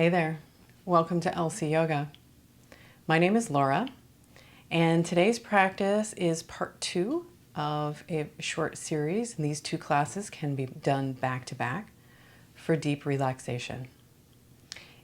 Hey there, welcome to LSEA Yoga. My name is Laura, and today's practice is part 2 of a short series, and these 2 classes can be done back to back for deep relaxation.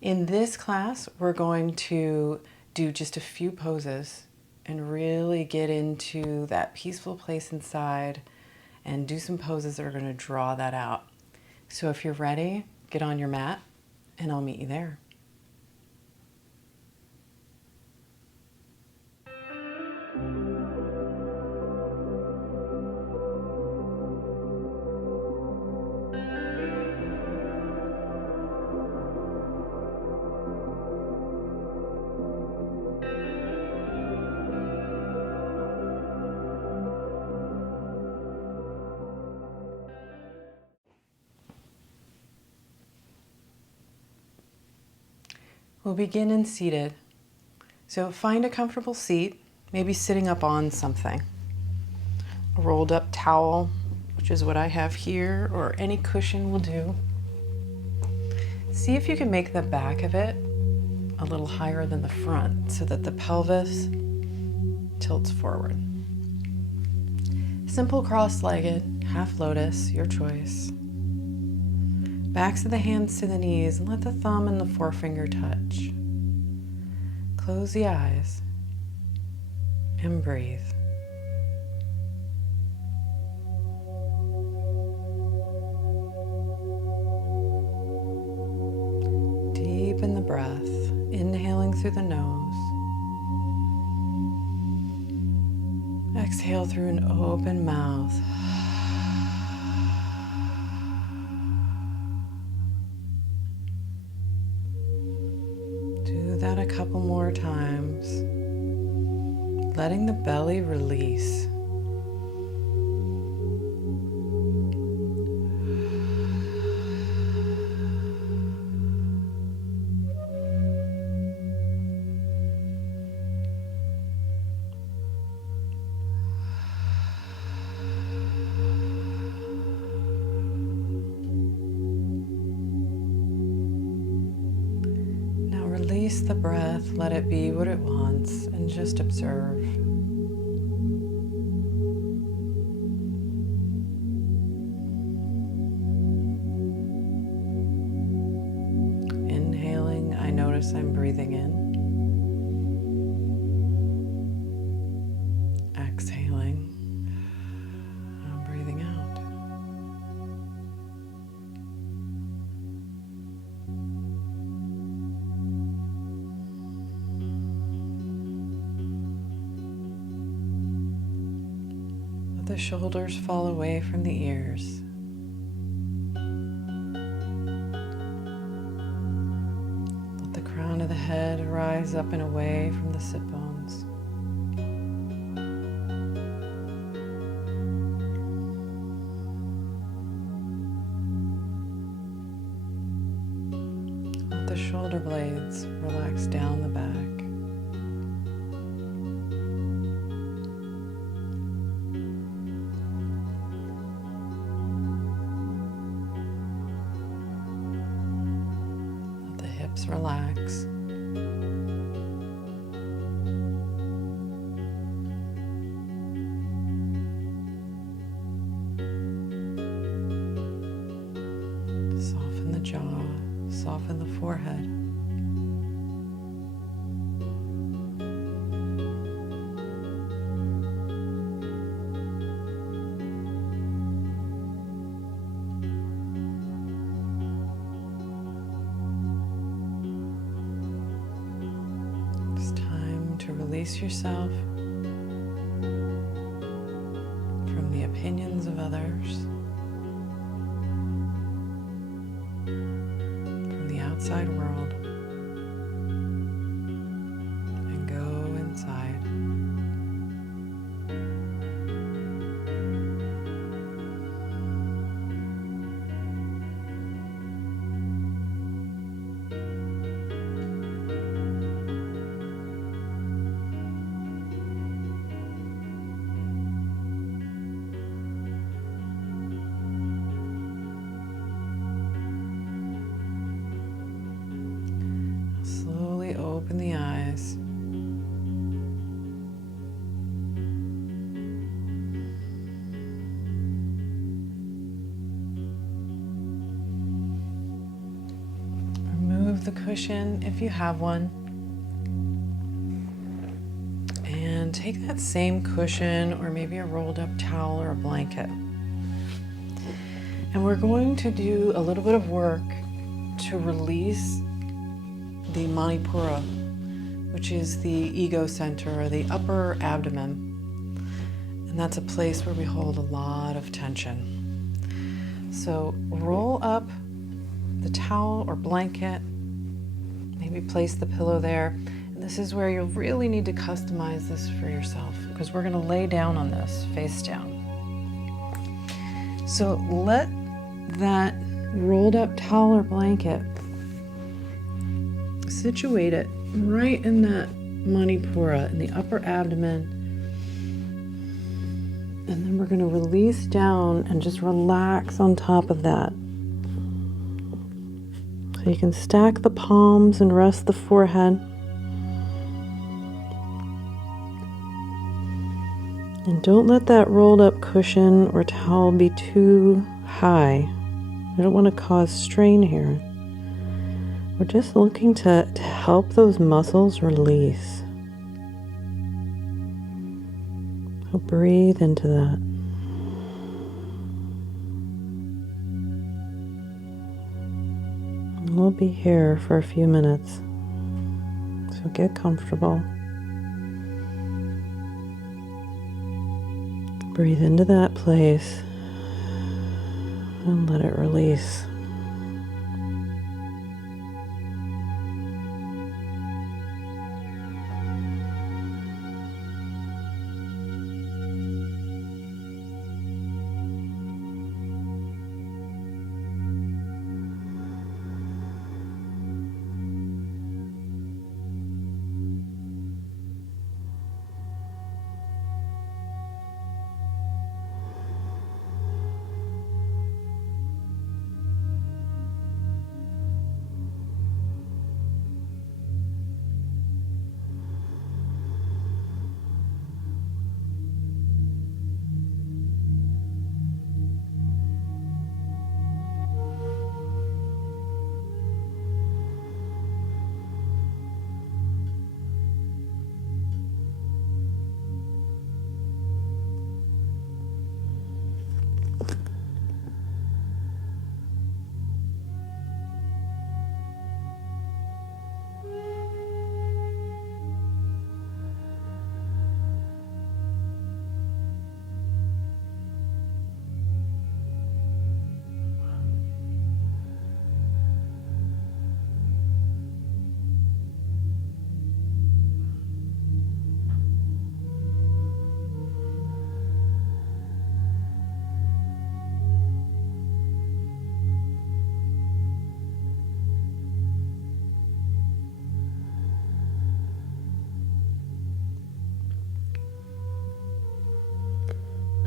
In this class, we're going to do just a few poses and really get into that peaceful place inside and do some poses that are going to draw that out. So if you're ready, get on your mat and I'll meet you there. We'll begin in seated. So find a comfortable seat, maybe sitting up on something. A rolled up towel, which is what I have here, or any cushion will do. See if you can make the back of it a little higher than the front so that the pelvis tilts forward. Simple cross-legged, half lotus, your choice. Backs of the hands to the knees and let the thumb and the forefinger touch. Close the eyes and breathe. Deepen the breath, inhaling through the nose. Exhale through an open mouth. Do that a couple more times, letting the belly release. Release the breath, let it be what it wants, and just observe. Inhaling, I notice I'm breathing in. Exhaling, I'm breathing out. The shoulders fall away from the ears. Let the crown of the head rise up and away from the sit bones. Let the shoulder blades relax down the back. Hips relax. Soften the jaw, soften the forehead. To release yourself from the opinions of others, from the outside world, and go inside. open the eyes. Remove the cushion if you have one. And take that same cushion or maybe a rolled up towel or a blanket. And we're going to do a little bit of work to release the Manipura, which is the ego center or the upper abdomen. And that's a place where we hold a lot of tension. So roll up the towel or blanket, maybe place the pillow there. This is where you'll really need to customize this for yourself because we're going to lay down on this face down. So let that rolled up towel or blanket, situate it right in that Manipura, in the upper abdomen. And then we're going to release down and just relax on top of that. So you can stack the palms and rest the forehead. And don't let that rolled up cushion or towel be too high. I don't want to cause strain here. We're just looking to help those muscles release. So breathe into that. And we'll be here for a few minutes. So get comfortable. Breathe into that place and let it release.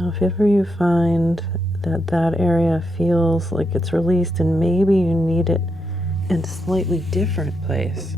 Now, if ever you find that that area feels like it's released and maybe you need it in a slightly different place,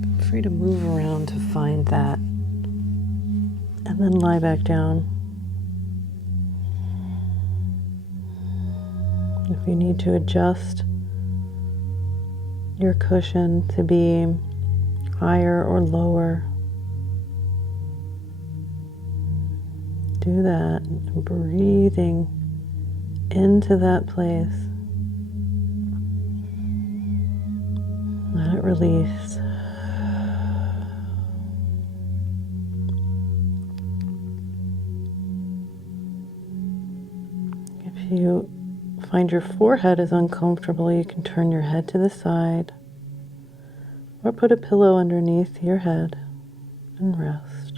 feel free to move around to find that and then lie back down. If you need to adjust your cushion to be higher or lower, do that, breathing into that place. Let it release. If you find your forehead is uncomfortable, you can turn your head to the side or put a pillow underneath your head and rest.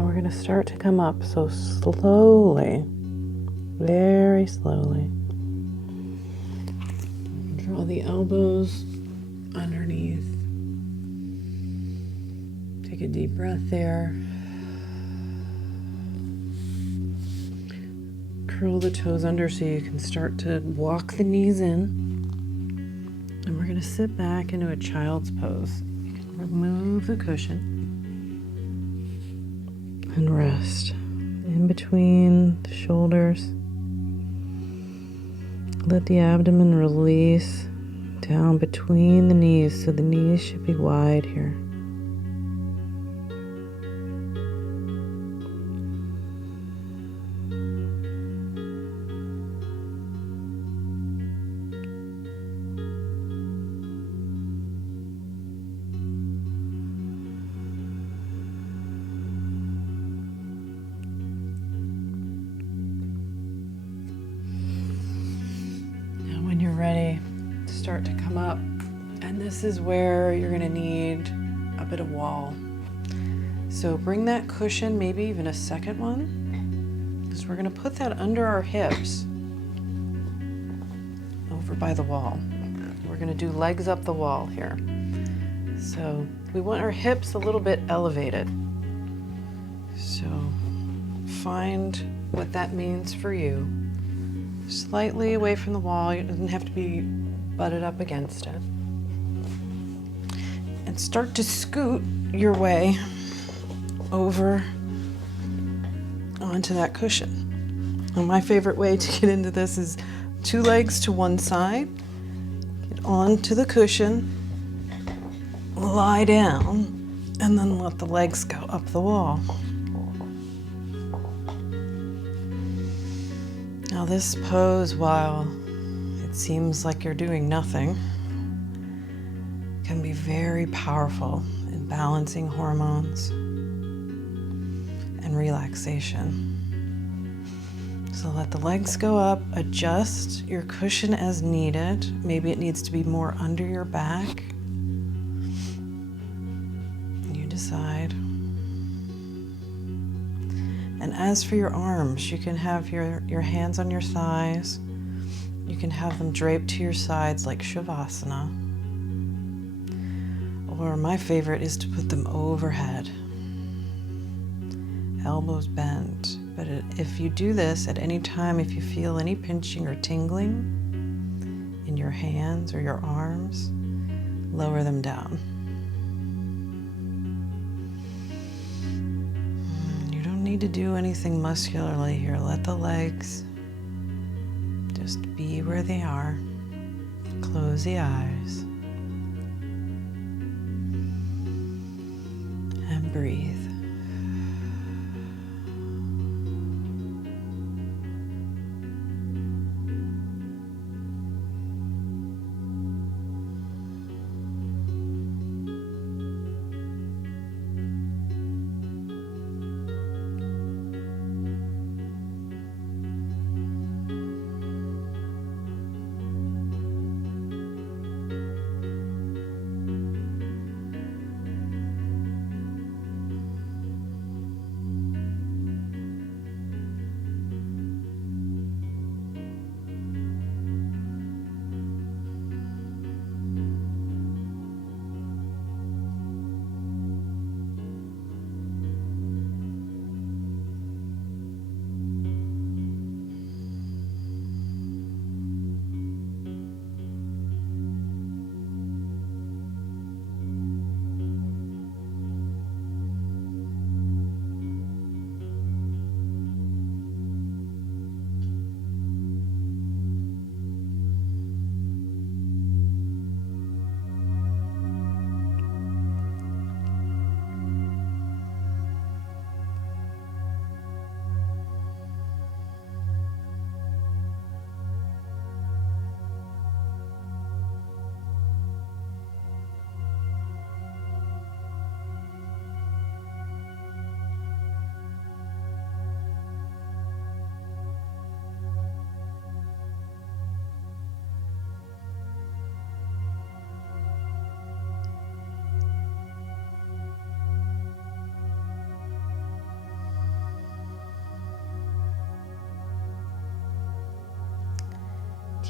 Now we're going to start to come up, so slowly, very slowly. Draw the elbows underneath. Take a deep breath there. Curl the toes under so you can start to walk the knees in. And we're going to sit back into a child's pose. You can remove the cushion and rest in between the shoulders. Let the abdomen release down between the knees, so the knees should be wide here. You're ready to start to come up, and this is where you're going to need a bit of wall. So bring that cushion, maybe even a second one, because we're going to put that under our hips over by the wall. We're going to do legs up the wall here. So we want our hips a little bit elevated. So find what that means for you. Slightly away from the wall. It doesn't have to be butted up against it. And start to scoot your way over onto that cushion. And my favorite way to get into this is 2 legs to one side, get onto the cushion, lie down, and then let the legs go up the wall. Now this pose, while it seems like you're doing nothing, can be very powerful in balancing hormones and relaxation. So let the legs go up, adjust your cushion as needed. Maybe it needs to be more under your back. You decide. And as for your arms, you can have your hands on your thighs. You can have them draped to your sides like Shavasana. Or my favorite is to put them overhead. Elbows bent. But if you do this at any time, if you feel any pinching or tingling in your hands or your arms, lower them down. Need to do anything muscularly here. Let the legs just be where they are. Close the eyes and breathe.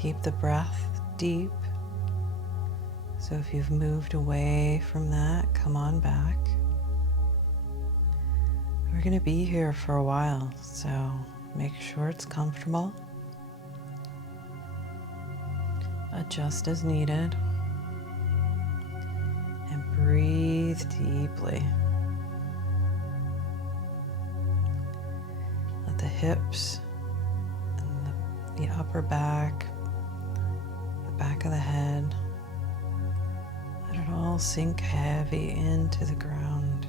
Keep the breath deep. So if you've moved away from that, come on back. We're going to be here for a while, so make sure it's comfortable. Adjust as needed. And breathe deeply. Let the hips and the upper back, the back of the head, let it all sink heavy into the ground.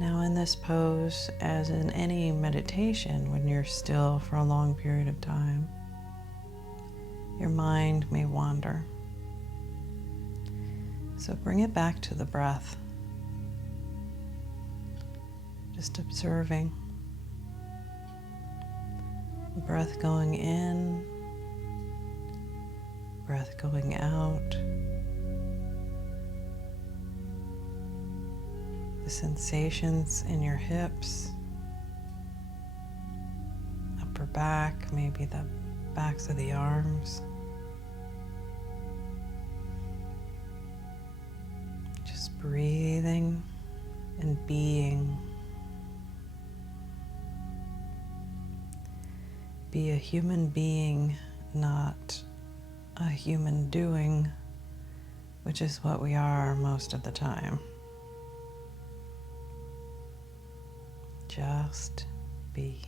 Now in this pose, as in any meditation, when you're still for a long period of time, your mind may wander. So bring it back to the breath. Just observing. Breath going in, breath going out. The sensations in your hips, upper back, maybe the backs of the arms. breathing and being. Be a human being, not a human doing, which is what we are most of the time. Just be.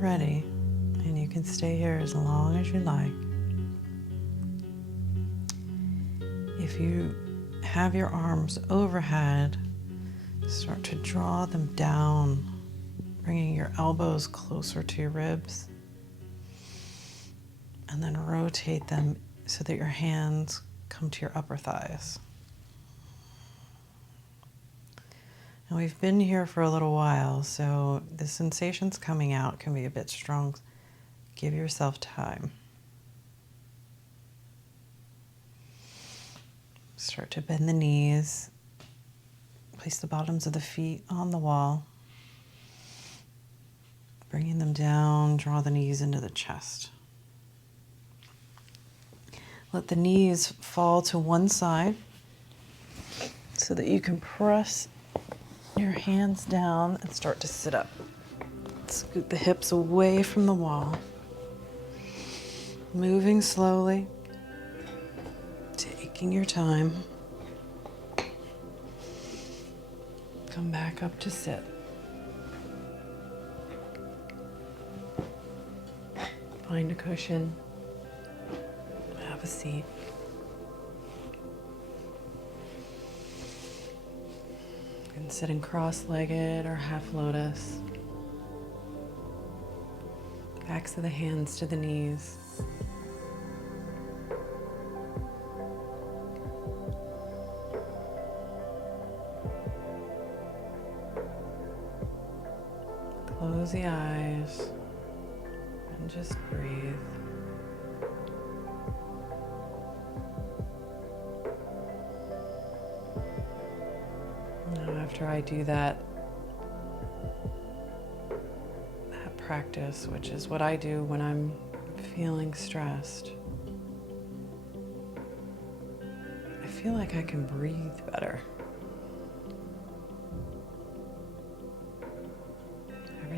Ready, and you can stay here as long as you like. If you have your arms overhead, start to draw them down, bringing your elbows closer to your ribs, and then rotate them so that your hands come to your upper thighs. Now we've been here for a little while, so the sensations coming out can be a bit strong. Give yourself time. Start to bend the knees. Place the bottoms of the feet on the wall. Bringing them down, draw the knees into the chest. Let the knees fall to one side so that you can press your hands down and start to sit up. Scoot the hips away from the wall. Moving slowly, taking your time. Come back up to sit. Find a cushion. Have a seat. And sitting cross-legged or half lotus. Backs of the hands to the knees. Close the eyes and just breathe. After I do that practice, which is what I do when I'm feeling stressed, I feel like I can breathe better.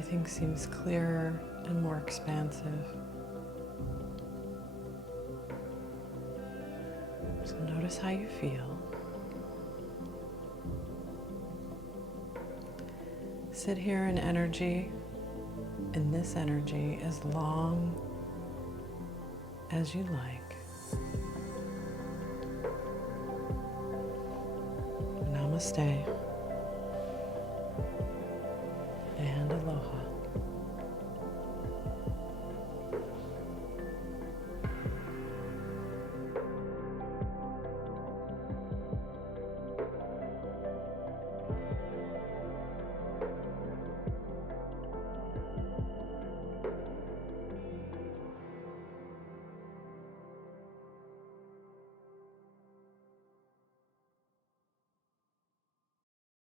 everything seems clearer and more expansive. So notice how you feel. Sit here in energy, in this energy, as long as you like. Namaste and aloha.